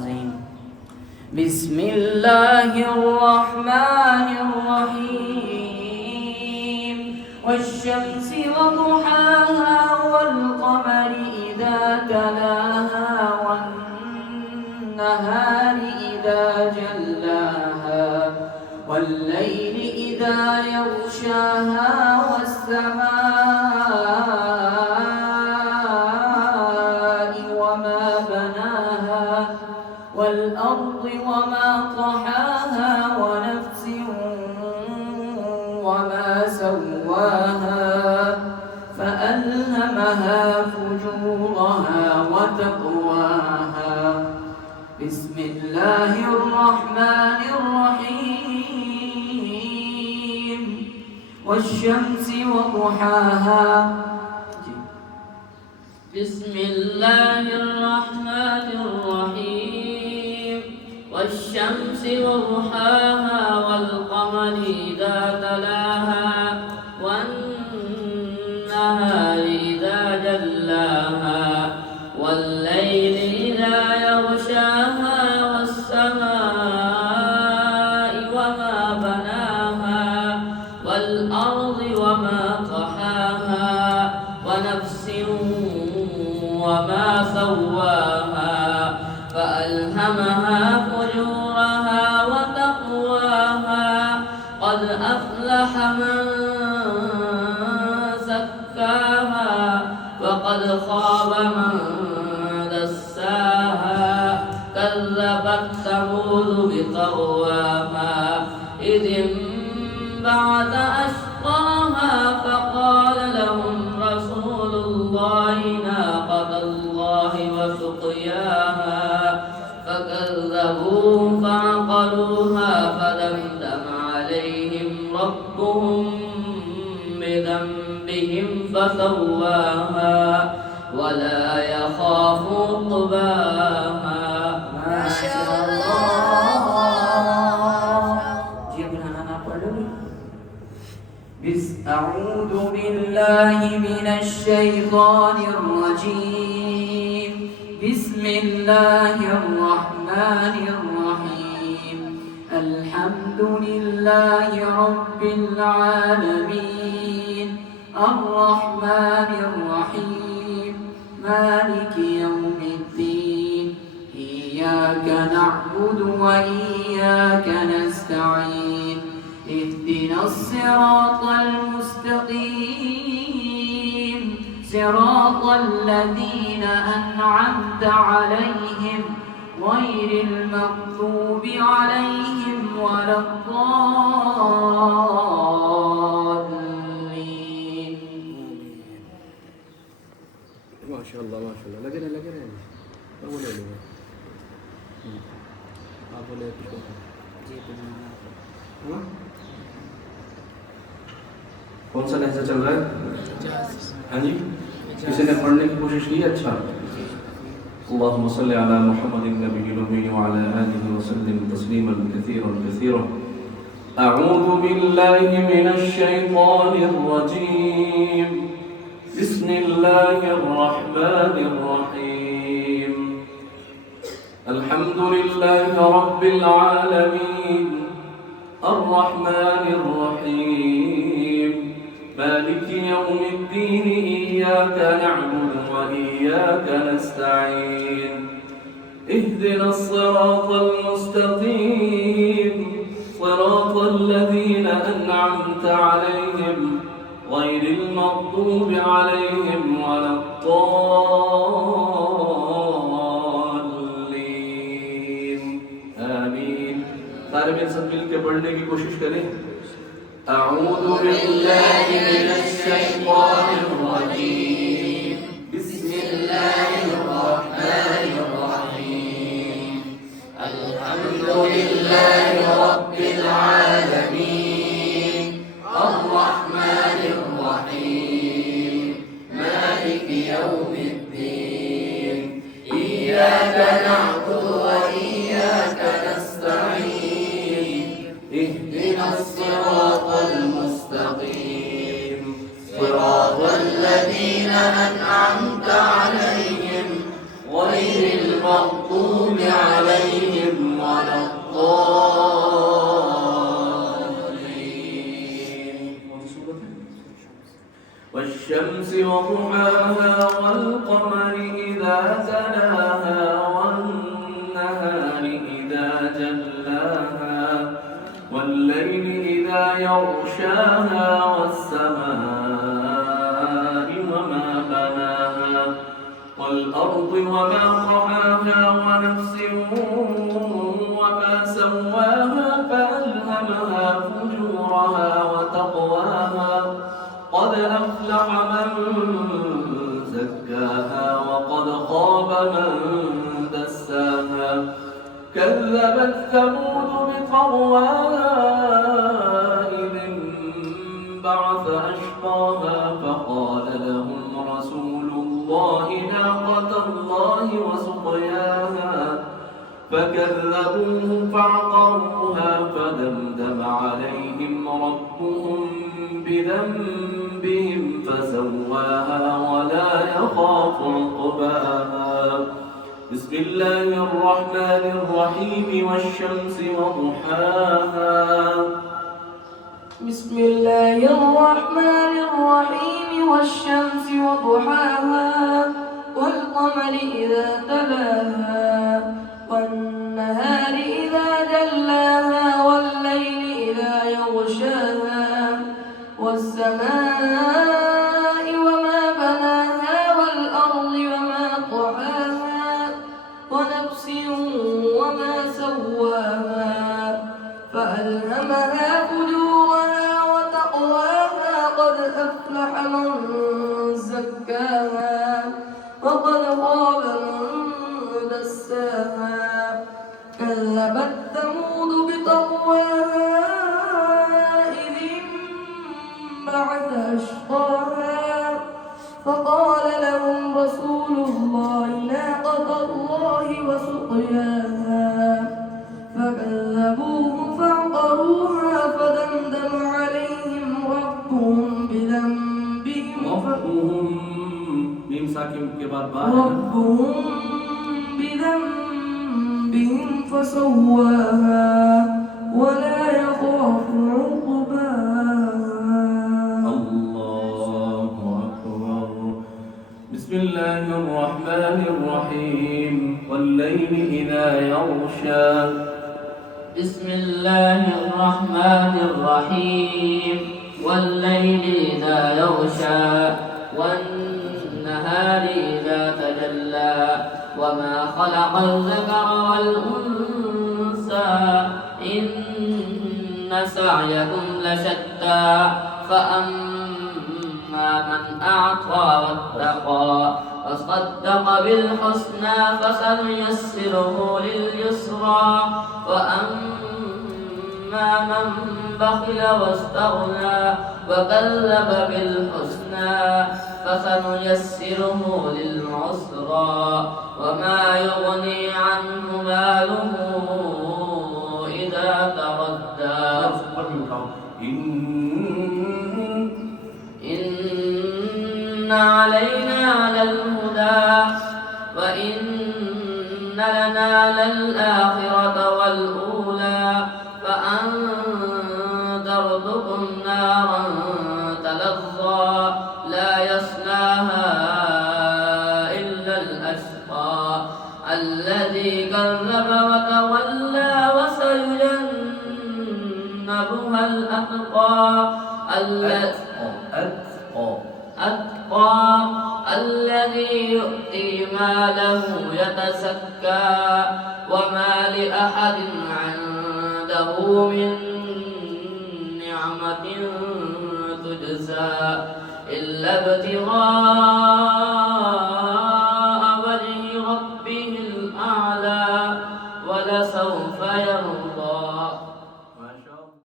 العظيم. بسم الله الرحمن الرحيم. والشمس وضحاها والقمر إذا تلاها والنهار إذا جلاها والليل إذا يغشاها والسماء وما بناها والأرض وما طحاها ونفس وما سواها فألهمها فجورها وتقواها. بسم الله الرحمن الرحيم. والشمس وضحاها. بسم الله الرحمن الرحيم. والشمس وضحاها والقمر إذا تلاها والنهار إذا جلاها والليل إذا يغشاها والسماء وما بناها والأرض وما طحاها ونفس وما سواها فألهمها فجورها وتقواها. قد أفلح من زكاها وقد خاب من دساها. كذبت ثمود بطغواها إذ انبعث أشقاها فقال لهم رسول الله ناقة الله وسقياها فكذبوه فعقروها فدمدم عليهم ربهم بذنبهم فسواها ولا يخاف عقباها. ما شاء الله. أعوذ بالله من الشيطان الرجيم. بسم الله الرحمن الرحيم. الحمد لله رب العالمين الرحمن الرحيم مالك يوم الدين. إياك نعبد وإياك نستعين. اهدنا الصراط المستقيم صراط الذين أنعمت عليهم غير المغضوب عليهم ولا الضالين. ما شاء الله ما شاء الله. لقينا आप बोले कौन सा लहजा चल रहा है? हाँ जी, किसी ने पढ़ने की कोशिश की? अच्छा। अल्लाहुम्मा सल्लि अला मुहम्मदिन नबिय्यिल उम्मी व अला आलिहि व सल्लिम तस्लीमन कसीरन कसीरा। अऊज़ु बिल्लाहि मिनश शैतानिर रजीम। बिस्मिल्लाहिर रहमानिर रहीम। अल्हम्दुलिल्लाहि रब्बिल आलमीन अर्रहमानिर रहीम مالك يوم الدين. إياك نعبد وإياك نستعين. اهدنا الصراط المستقيم صراط الذين أنعمت عليهم غير المغضوب عليهم ولا الضالين. آمين. सारे मेरे साथ मिल के पढ़ने की कोशिश करें। أعوذ بالله من الشيطان الرجيم. بسم الله الرحمن الرحيم. الحمد لله رب العالمين الرحمن الرحيم مالك يوم الدين. إياك نعبد وإياك نستعين. اهدنا الصراط المستقيم صراط الذين أنعمت عليهم غير المغضوب عليهم والشمس وضحاها والقمر إذا تلاها والنهار إذا جلاها والليل إذا يغشاها والسماء وما بناها والأرض وما طحاها ونفس وما سواها فألهمها فجورها وتقواها قد أفلح من زكاها وقد خاب من دساها كذبت ثمود بطغواها إذ انبعث أشقاها فقال لهم رسول الله ناقة الله وسقياها فكذبوه فعقروها فدمدم عليهم ربهم بذنبهم فسواها ولا يخاف عقباها بسم الله الرحمن الرحيم والشمس وضحاها بسم الله الرحمن الرحيم والشمس وضحاها والقمر إذا تلاها والنهار إذا جلاها والليل إذا يغشاها والسماء وما بناها والأرض وما طحاها ونفس وما سواها فألهمها فجورها وتقواها قد أفلح من زكاها وقد خاب من دساها كذبت ثمود بطغواها إذ انبعث أشقاها فقال لهم رسول الله ناقة الله وسقياها فكذبوه فعقروها فدمدم عليهم ربهم بذنبهم فسواها ولا يخاف عقباها الله أكبر بسم الله الرحمن الرحيم والليل إذا يغشى بسم الله الرحمن الرحيم والليل إذا يغشى والنهار إذا تجلى وما خلق الذكر والأنثى إن سعيكم لشتى فأما من أعطى واتقى وصدق بالحسنى فسنيسره لليسرى وأما من بخل واستغنى وكذب بالحسنى فسنيسره للعسرى وما يغني عنه ماله إذا تردى إن علينا للهدى وإن لنا للآخرة والأولى فأنذرتكم نارا تلظى لا يصلاها إلا الأشقى الذي كذب وتولى وسيجنبها الأتقى الذي يؤتي ماله يتزكى وما لأحد عنده من نعمة تجزى إلا ابتغاء